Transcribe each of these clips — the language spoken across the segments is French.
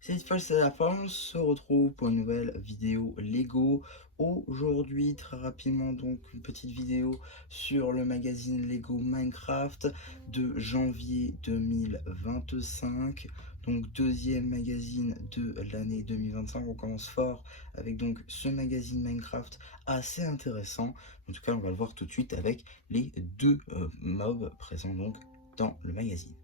Cette fois, c'est la fin. On se retrouve pour une nouvelle vidéo Lego. Aujourd'hui, très rapidement, donc une petite vidéo sur le magazine Lego Minecraft de janvier 2025. Donc, deuxième magazine de l'année 2025. On commence fort avec donc ce magazine Minecraft assez intéressant. En tout cas, on va le voir tout de suite avec les deux mobs présents donc dans le magazine.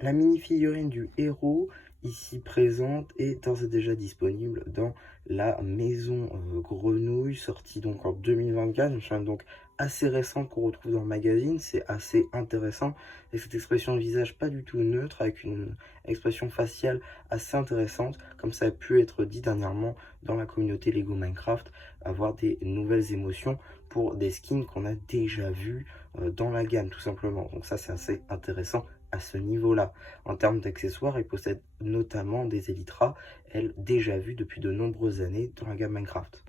La mini-figurine du héros ici présente est d'ores et déjà disponible dans la maison Grenouille, sortie donc en 2024, une chaîne donc assez récente qu'on retrouve dans le magazine. C'est assez intéressant et cette expression de visage pas du tout neutre, avec une expression faciale assez intéressante, comme ça a pu être dit dernièrement dans la communauté Lego Minecraft, avoir des nouvelles émotions pour des skins qu'on a déjà vus dans la gamme tout simplement. Donc ça c'est assez intéressant à ce niveau-là. En termes d'accessoires, il possède notamment des Elytras, elles déjà vues depuis de nombreuses années dans la gamme Minecraft.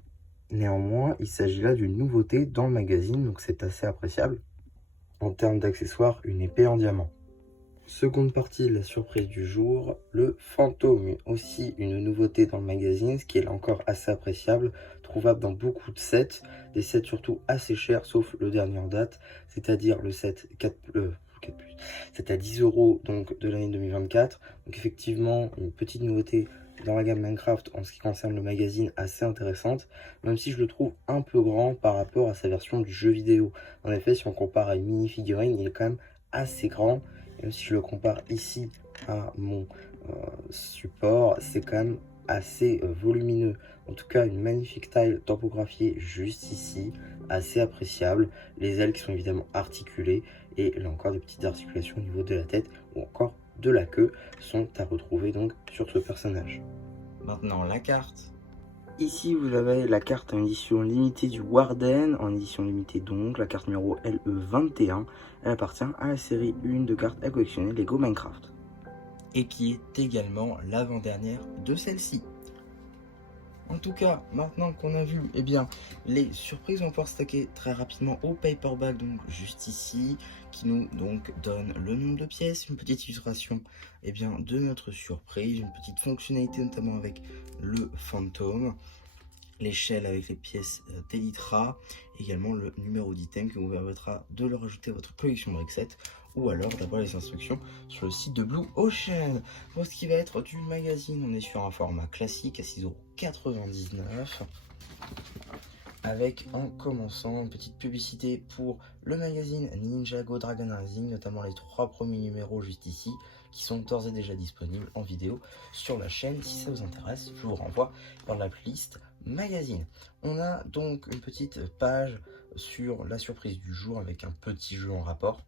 Néanmoins, il s'agit là d'une nouveauté dans le magazine, donc c'est assez appréciable. En termes d'accessoires, une épée en diamant. Seconde partie, la surprise du jour, le fantôme, aussi une nouveauté dans le magazine, ce qui est là encore assez appréciable, trouvable dans beaucoup de sets, des sets surtout assez chers, sauf le dernier en date, c'est-à-dire le set 4, 4+, c'est à 10 € donc de l'année 2024. Donc effectivement, une petite nouveauté dans la gamme Minecraft en ce qui concerne le magazine assez intéressante, même si je le trouve un peu grand par rapport à sa version du jeu vidéo. En effet, si on compare à une mini-figurine, il est quand même assez grand. Même si je le compare ici à mon support, c'est quand même assez volumineux. En tout cas, une magnifique taille topographiée juste ici, assez appréciable. Les ailes qui sont évidemment articulées et là encore des petites articulations au niveau de la tête ou encore de la queue sont à retrouver donc sur ce personnage. Maintenant la carte. Ici, vous avez la carte en édition limitée du Warden, en édition limitée donc, la carte numéro LE21. Elle appartient à la série 1 de cartes à collectionner Lego Minecraft. Et qui est également l'avant-dernière de celle-ci. En tout cas, maintenant qu'on a vu les surprises, on va pouvoir stacker très rapidement au paperback, donc juste ici, qui nous donc donne le nombre de pièces, une petite illustration de notre surprise, une petite fonctionnalité notamment avec le fantôme, l'échelle avec les pièces d'Elytra, également le numéro d'item qui vous permettra de le rajouter à votre collection Brickset ou alors d'avoir les instructions sur le site de Blue Ocean. Pour ce qui va être du magazine, on est sur un format classique à 6,99 € avec en commençant une petite publicité pour le magazine Ninjago Dragon Rising, notamment les 3 premiers numéros juste ici, qui sont d'ores et déjà disponibles en vidéo sur la chaîne. Si ça vous intéresse, je vous renvoie vers la playlist magazine. On a donc une petite page sur la surprise du jour avec un petit jeu en rapport.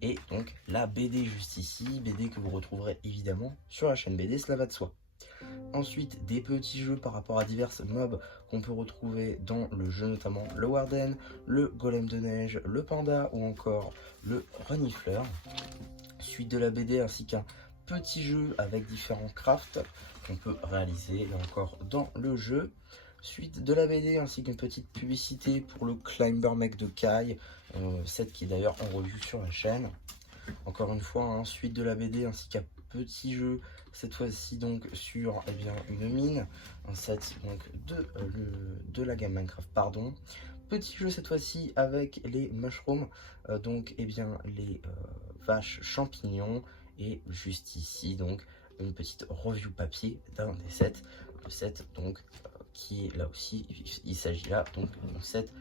Et donc la BD juste ici, BD que vous retrouverez évidemment sur la chaîne BD, cela va de soi. Ensuite, des petits jeux par rapport à divers mobs qu'on peut retrouver dans le jeu, notamment le Warden, le Golem de Neige, le Panda ou encore le Renifleur. Suite de la BD ainsi qu'un petit jeu avec différents crafts qu'on peut réaliser là encore dans le jeu. Suite de la BD ainsi qu'une petite publicité pour le Climber Mech de Kai, set qui est d'ailleurs en revue sur la chaîne. Encore une fois, suite de la BD ainsi qu'un petit jeu, cette fois-ci donc sur une mine, un set donc de la gamme Minecraft, pardon. Petit jeu cette fois-ci avec les mushrooms, donc les vaches champignons, et juste ici donc une petite review papier d'un des sets, le set donc qui est là aussi, il s'agit là donc d'un set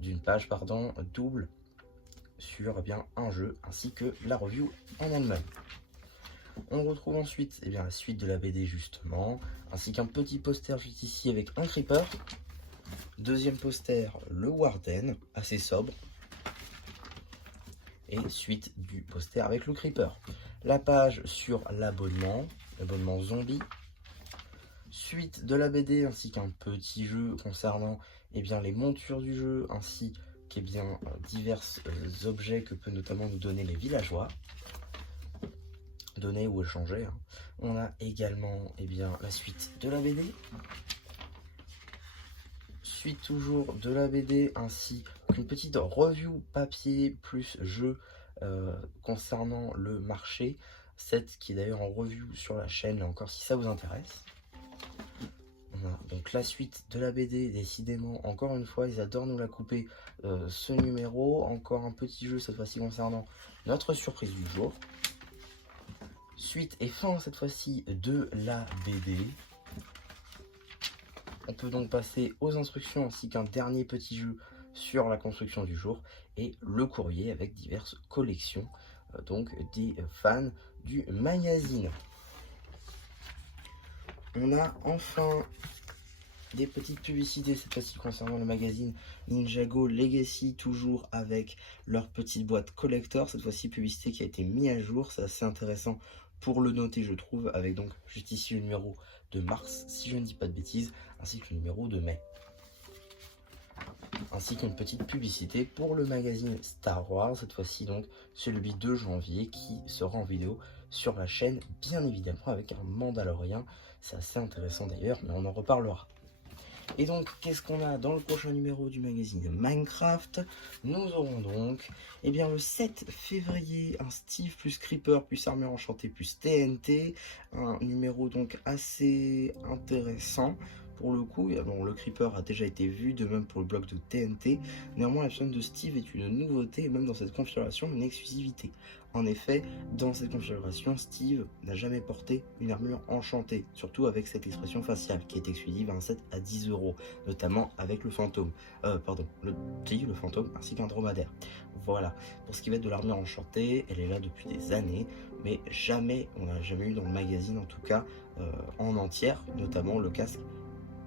d'une page pardon double sur un jeu ainsi que la review en elle-même. On retrouve ensuite la suite de la BD justement, ainsi qu'un petit poster juste ici avec un creeper. Deuxième poster, le Warden, assez sobre. Et suite du poster avec le creeper. La page sur l'abonnement zombie. Suite de la BD ainsi qu'un petit jeu concernant les montures du jeu ainsi que divers objets que peut notamment nous donner les villageois. Donner ou échanger. On a également la suite de la BD. Suite toujours de la BD ainsi qu'une petite review papier plus jeu concernant le marché set qui est d'ailleurs en review sur la chaîne, là encore si ça vous intéresse. On a donc la suite de la BD, décidément, encore une fois, ils adorent nous la couper, ce numéro. Encore un petit jeu cette fois-ci concernant notre surprise du jour. Suite et fin cette fois-ci de la BD. On peut donc passer aux instructions ainsi qu'un dernier petit jeu sur la construction du jour et le courrier avec diverses collections donc des fans du magazine. On a enfin des petites publicités cette fois-ci concernant le magazine Ninjago Legacy, toujours avec leur petite boîte collector. Cette fois-ci publicité qui a été mise à jour, c'est assez intéressant pour le noter je trouve, avec donc juste ici le numéro de mars si je ne dis pas de bêtises, ainsi que le numéro de mai. Ainsi qu'une petite publicité pour le magazine Star Wars, cette fois-ci donc celui de janvier qui sera en vidéo sur la chaîne, bien évidemment avec un Mandalorien. C'est assez intéressant d'ailleurs, mais on en reparlera. Et donc, qu'est-ce qu'on a dans le prochain numéro du magazine Minecraft? Nous aurons donc, eh bien, le 7 février, un Steve plus Creeper plus Armure Enchantée plus TNT. Un numéro donc assez intéressant. Pour le coup, bon, le Creeper a déjà été vu, de même pour le bloc de TNT. Néanmoins, la personne de Steve est une nouveauté, et même dans cette configuration, une exclusivité. En effet, dans cette configuration, Steve n'a jamais porté une armure enchantée, surtout avec cette expression faciale qui est exclusive à un set à 10 €, notamment avec le fantôme, le fantôme ainsi qu'un dromadaire. Voilà, pour ce qui va être de l'armure enchantée, elle est là depuis des années, mais jamais, on n'a jamais eu dans le magazine en tout cas, en entière, notamment le casque.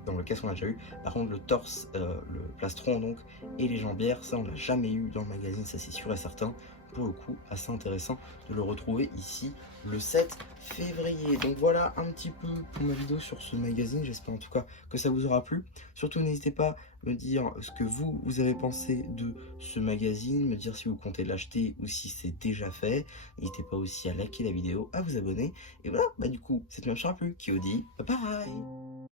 Dans le casque on a déjà eu, par contre le torse, le plastron donc, et les jambières, ça on l'a jamais eu dans le magazine, ça c'est sûr et certain. Pour le coup, assez intéressant de le retrouver ici le 7 février. Donc voilà un petit peu pour ma vidéo sur ce magazine, j'espère en tout cas que ça vous aura plu. Surtout n'hésitez pas à me dire ce que vous avez pensé de ce magazine, me dire si vous comptez l'acheter ou si c'est déjà fait. N'hésitez pas aussi à liker la vidéo, à vous abonner. Et voilà, bah du coup, cette même sera plus qui vous dit bye bye.